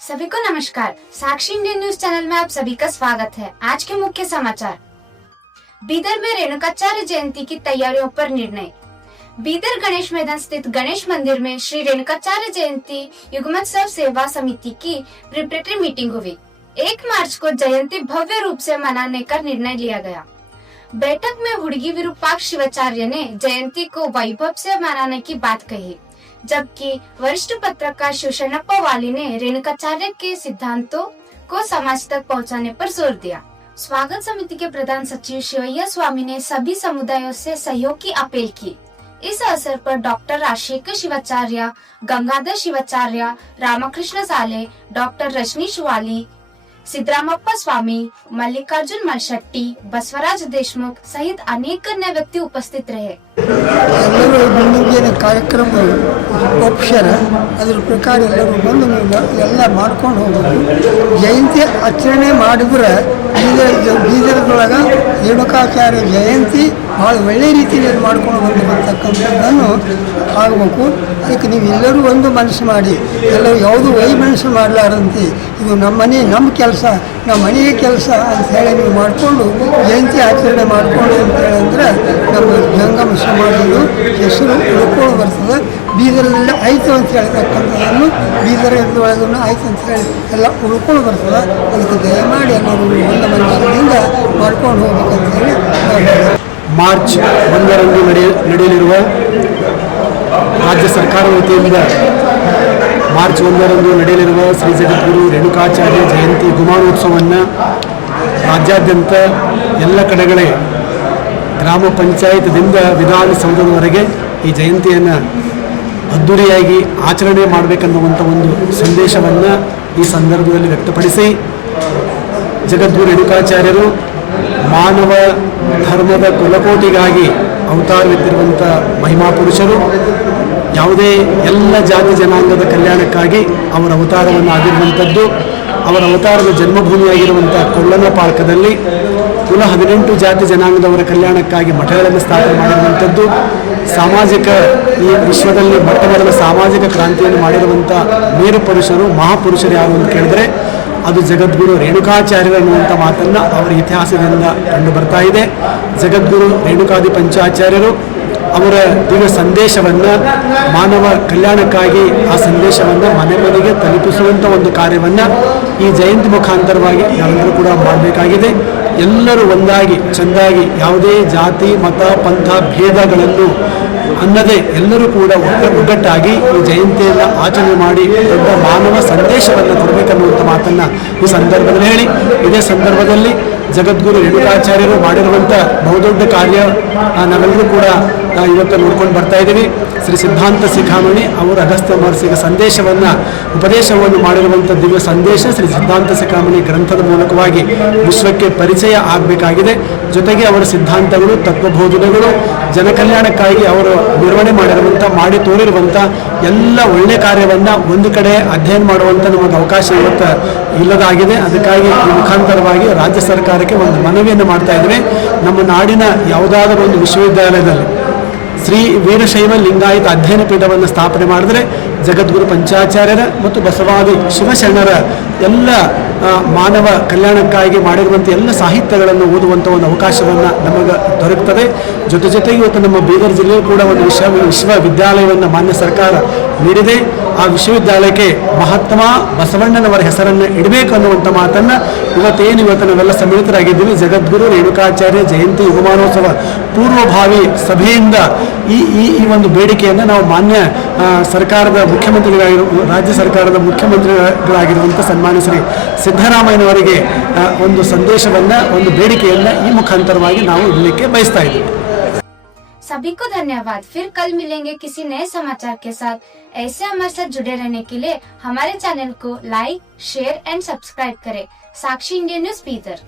सभी को नमस्कार। साक्षी इंडियन न्यूज चैनल में आप सभी का स्वागत है। आज के मुख्य समाचार। बीदर में रेणुकाचार्य जयंती की तैयारियों पर निर्णय। बीदर गणेश मैदान स्थित गणेश मंदिर में श्री रेणुकाचार्य जयंती युगमोत्सव सेवा समिति की प्रिपरेटरी मीटिंग हुई। 1 मार्च को जयंती भव्य रूप से मनाने का निर्णय लिया गया। बैठक में हुड़गी विरूपाक्ष शिवाचार्य ने जयंती को वैभव से मनाने की बात कही, जबकि वरिष्ठ पत्रकार शिवशरणप्पा वाली ने रेणुकाचार्य के सिद्धांतों को समाज तक पहुंचाने पर जोर दिया। स्वागत समिति के प्रधान सचिव शिवैया स्वामी ने सभी समुदायों से सहयोग की अपील की। इस अवसर पर डॉक्टर राजशेखर शिवाचार्य, गंगाधर शिवाचार्य, रामकृष्ण साले, डॉक्टर रजनीश वाली, सिद्धरामप्पा स्वामी, मल्लिकार्जुन मलशेट्टी, बसवराज देशमुख सहित अनेक गण्य व्यक्ति उपस्थित रहे। ಎಲ್ಲರೂ ಬಂದಿದ್ದೇನೆ ಕಾರ್ಯಕ್ರಮಗಳು ಒಪ್ಷನ್ ಅದರ ಪ್ರಕಾರ ಎಲ್ಲರೂ ಬಂದು ಎಲ್ಲ ಮಾಡ್ಕೊಂಡು ಹೋಗ್ಬೇಕು। ಜಯಂತಿ ಆಚರಣೆ ಮಾಡಿದ್ರೆ ಬೀದರ್ದೊಳಗೆ ರೇಣುಕಾಚಾರ್ಯ ಜಯಂತಿ ಭಾಳ ಒಳ್ಳೆ ರೀತಿಯಲ್ಲಿ ಮಾಡ್ಕೊಂಡು ಬಂದಿರತಕ್ಕಂಥದ್ದನ್ನು ಆಗಬೇಕು। ಅದಕ್ಕೆ ನೀವು ಎಲ್ಲರೂ ಒಂದು ಮನಸ್ಸು ಮಾಡಿ ಎಲ್ಲರೂ ಯಾವುದು ಮನಸ್ಸು ಮಾಡಲಾರಂತೆ ಇದು ನಮ್ಮ ಮನೆ ನಮ್ಮ ಕೆಲಸ ನಮ್ಮ ಮನೆಯ ಕೆಲಸ ಅಂತ ಹೇಳಿ ನೀವು ಮಾಡಿಕೊಂಡು ಜಯಂತಿ ಆಚರಣೆ ಮಾಡಿಕೊಂಡು ಅಂತೇಳಿ ಅಂದರೆ ನಮ್ಮ ಜಂಗಮ ಸಮಾಜದ ಹೆಸರು ಉಳ್ಕೊಂಡು ಬರ್ತದೆ। ಬೀದರದಲ್ಲಿ ಆಯಿತು ಅಂತ ಹೇಳ್ತಕ್ಕಂಥದ್ದನ್ನು ಬೀದರದೊಳಗೂ ಆಯಿತು ಅಂತ ಹೇಳಿ ಎಲ್ಲ ಉಳ್ಕೊಂಡು ಬರ್ತದೆ। ಅದಕ್ಕೆ ದಯಮಾಡಿ ಎಲ್ಲರೂ ಒಂದು ಮನಸ್ಸಿನಿಂದ ಮಾಡ್ಕೊಂಡು ಹೋಗ್ಬೇಕಂತ ಹೇಳಿ ಮಾರ್ಚ್ 1ರಂದು ನಡೆಯಲಿರುವ ರಾಜ್ಯ ಸರ್ಕಾರ ವತಿಯಿಂದ ಮಾರ್ಚ್ 1ರಂದು ನಡೆಯಲಿರುವ ಶ್ರೀ ಜಗದ್ಗುರು ರೇಣುಕಾಚಾರ್ಯ ಜಯಂತಿ ಗುಮಾನೋತ್ಸವವನ್ನು ರಾಜ್ಯಾದ್ಯಂತ ಎಲ್ಲ ಕಡೆಗಳೇ ಗ್ರಾಮ ಪಂಚಾಯತ್ದಿಂದ ವಿಧಾನಸೌಧದವರೆಗೆ ಈ ಜಯಂತಿಯನ್ನು ಅದ್ದೂರಿಯಾಗಿ ಆಚರಣೆ ಮಾಡಬೇಕನ್ನುವಂಥ ಒಂದು ಸಂದೇಶವನ್ನು ಈ ಸಂದರ್ಭದಲ್ಲಿ ವ್ಯಕ್ತಪಡಿಸಿ, ಜಗದ್ಗುರು ರೇಣುಕಾಚಾರ್ಯರು ಮಾನವ ಧರ್ಮದ ಕುಲಕೋಟಿಗಾಗಿ ಅವತಾರವೆತ್ತಿರುವಂಥ ಮಹಿಮಾ ಪುರುಷರು, ಯಾವುದೇ ಎಲ್ಲ ಜಾತಿ ಜನಾಂಗದ ಕಲ್ಯಾಣಕ್ಕಾಗಿ ಅವರ ಅವತಾರವನ್ನು ಆಗಿರುವಂಥದ್ದು, ಅವರ ಅವತಾರದ ಜನ್ಮಭೂಮಿಯಾಗಿರುವಂಥ ಕೊಳ್ಳನ ಪಾಳ್ಕದಲ್ಲಿ ಕುಲ 18 ಜಾತಿ ಜನಾಂಗದವರ ಕಲ್ಯಾಣಕ್ಕಾಗಿ ಮಠಗಳನ್ನು ಸ್ಥಾಪನೆ ಮಾಡಿರುವಂಥದ್ದು, ಸಾಮಾಜಿಕ ಈ ವಿಶ್ವದಲ್ಲಿ ಮೊಟ್ಟಮೊದಲ ಸಾಮಾಜಿಕ ಕ್ರಾಂತಿಯನ್ನು ಮಾಡಿರುವಂಥ ಮೇರು ಪುರುಷರು ಮಹಾಪುರುಷರು ಯಾರು ಅಂತ ಕೇಳಿದ್ರೆ ಅದು ಜಗದ್ಗುರು ರೇಣುಕಾಚಾರ್ಯರು ಅನ್ನುವಂಥ ಮಾತನ್ನು ಅವರ ಇತಿಹಾಸದಿಂದ ಕಂಡು ಬರ್ತಾ ಇದೆ। ಜಗದ್ಗುರು ರೇಣುಕಾದಿ ಪಂಚಾಚಾರ್ಯರು ಅವರ ದಿವ್ಯ ಸಂದೇಶವನ್ನು ಮಾನವ ಕಲ್ಯಾಣಕ್ಕಾಗಿ ಆ ಸಂದೇಶವನ್ನು ಮನೆ ಮನೆಗೆ ತಲುಪಿಸುವಂಥ ಒಂದು ಕಾರ್ಯವನ್ನು ಈ ಜಯಂತಿ ಮುಖಾಂತರವಾಗಿ ನಾವೆಲ್ಲರೂ ಕೂಡ ಮಾಡಬೇಕಾಗಿದೆ। ಎಲ್ಲರೂ ಒಂದಾಗಿ ಚೆಂದಾಗಿ ಯಾವುದೇ ಜಾತಿ ಮತ ಪಂಥ ಭೇದಗಳನ್ನು ಅನ್ನದೇ ಎಲ್ಲರೂ ಕೂಡ ಒಗ್ಗಟ್ಟಾಗಿ ಈ ಜಯಂತಿಯನ್ನು ಆಚರಣೆ ಮಾಡಿ ದೊಡ್ಡ ಮಾನವ ಸಂದೇಶವನ್ನು ಕೊಡಬೇಕನ್ನುವಂಥ ಮಾತನ್ನು ಈ ಸಂದರ್ಭದಲ್ಲಿ ಹೇಳಿ, ಇದೇ ಸಂದರ್ಭದಲ್ಲಿ ಜಗದ್ಗುರು ರೇಣುಕಾಚಾರ್ಯರು ಮಾಡಿರುವಂಥ ಬಹುದೊಡ್ಡ ಕಾರ್ಯ ನಾವೆಲ್ಲರೂ ಕೂಡ ಇವತ್ತು ನೋಡ್ಕೊಂಡು ಬರ್ತಾ ಇದ್ದೀವಿ। ಶ್ರೀ ಸಿದ್ಧಾಂತ ಶಿಖಾಮಣಿ ಅವರು ಅಗಸ್ತ್ಯ ಮಹರ್ಷಿಗೆ ಸಂದೇಶವನ್ನು ಉಪದೇಶವನ್ನು ಮಾಡಿರುವಂಥ ದಿವ್ಯ ಸಂದೇಶ ಶ್ರೀ ಸಿದ್ಧಾಂತ ಶಿಖಾಮಣಿ ಗ್ರಂಥದ ಮೂಲಕವಾಗಿ ವಿಶ್ವಕ್ಕೆ ಪರಿಚಯ ಆಗಬೇಕಾಗಿದೆ। ಜೊತೆಗೆ ಅವರ ಸಿದ್ಧಾಂತಗಳು ತತ್ವಬೋಧನೆಗಳು ಜನಕಲ್ಯಾಣಕ್ಕಾಗಿ ಅವರು ನಿರ್ವಹಣೆ ಮಾಡಿರುವಂಥ ಮಾಡಿ ತೋರಿರುವಂಥ ಎಲ್ಲ ಒಳ್ಳೆಯ ಕಾರ್ಯವನ್ನು ಒಂದು ಕಡೆ ಅಧ್ಯಯನ ಮಾಡುವಂಥ ನಮಗೆ ಅವಕಾಶ ಇವತ್ತು ಇಲ್ಲದಾಗಿದೆ। ಅದಕ್ಕಾಗಿ ಈ ಮುಖಾಂತರವಾಗಿ ರಾಜ್ಯ ಸರ್ಕಾರಕ್ಕೆ ಒಂದು ಮನವಿಯನ್ನು ಮಾಡ್ತಾ ಇದ್ದೇವೆ। ನಮ್ಮ ನಾಡಿನ ಯಾವುದಾದರೂ ಒಂದು ವಿಶ್ವವಿದ್ಯಾಲಯದಲ್ಲಿ ಶ್ರೀ ವೀರಶೈವ ಲಿಂಗಾಯತ ಅಧ್ಯಯನ ಪೀಠವನ್ನು ಸ್ಥಾಪನೆ ಮಾಡಿದ್ರೆ ಜಗದ್ಗುರು ಪಂಚಾಚಾರ್ಯರ ಮತ್ತು ಬಸವಾದಿ ಶಿವಶರಣರ ಎಲ್ಲ ಮಾನವ ಕಲ್ಯಾಣಕ್ಕಾಗಿ ಮಾಡಿರುವಂಥ ಎಲ್ಲ ಸಾಹಿತ್ಯಗಳನ್ನು ಓದುವಂಥ ಒಂದು ಅವಕಾಶವನ್ನು ನಮಗೆ ದೊರಕುತ್ತದೆ। ಜೊತೆಗೆ ಇವತ್ತು ನಮ್ಮ ಬೀದರ್ ಜಿಲ್ಲೆಯೂ ಕೂಡ ಒಂದು ವಿಶ್ವವಿದ್ಯಾಲಯವನ್ನು ಮಾನ್ಯ ಸರ್ಕಾರ ನೀಡಿದೆ। ಆ ವಿಶ್ವವಿದ್ಯಾಲಯಕ್ಕೆ ಮಹಾತ್ಮ ಬಸವಣ್ಣನವರ ಹೆಸರನ್ನು ಇಡಬೇಕು ಅನ್ನುವಂಥ ಮಾತನ್ನು ಇವತ್ತು ನಾವೆಲ್ಲ ಸಮ್ಮಿಳಿತರಾಗಿದ್ದೀವಿ। ಜಗದ್ಗುರು ರೇಣುಕಾಚಾರ್ಯ ಜಯಂತಿ ಯುಗಮಾನೋತ್ಸವ ಪೂರ್ವಭಾವಿ ಸಭೆಯಿಂದ ಈ ಒಂದು ಬೇಡಿಕೆಯನ್ನು ನಾವು ಮಾನ್ಯ ಸರ್ಕಾರದ ರಾಜ್ಯ ಸರ್ಕಾರದ ಮುಖ್ಯಮಂತ್ರಿಗಳಾಗಿರುವಂಥ ಸನ್ಮಾನ್ಯ ಶ್ರೀ ಸಿದ್ದರಾಮಯ್ಯನವರಿಗೆ ಒಂದು ಸಂದೇಶವನ್ನು ಒಂದು ಬೇಡಿಕೆಯನ್ನು ಈ ಮುಖಾಂತರವಾಗಿ ನಾವು ಇಡಲಿಕ್ಕೆ ಬಯಸ್ತಾ ಇದ್ದೀವಿ। सभी को धन्यवाद। फिर कल मिलेंगे किसी नए समाचार के साथ। ऐसे हमारे साथ जुड़े रहने के लिए हमारे चैनल को लाइक, शेयर एंड सब्सक्राइब करें। साक्षी इंडियन न्यूज बीदर।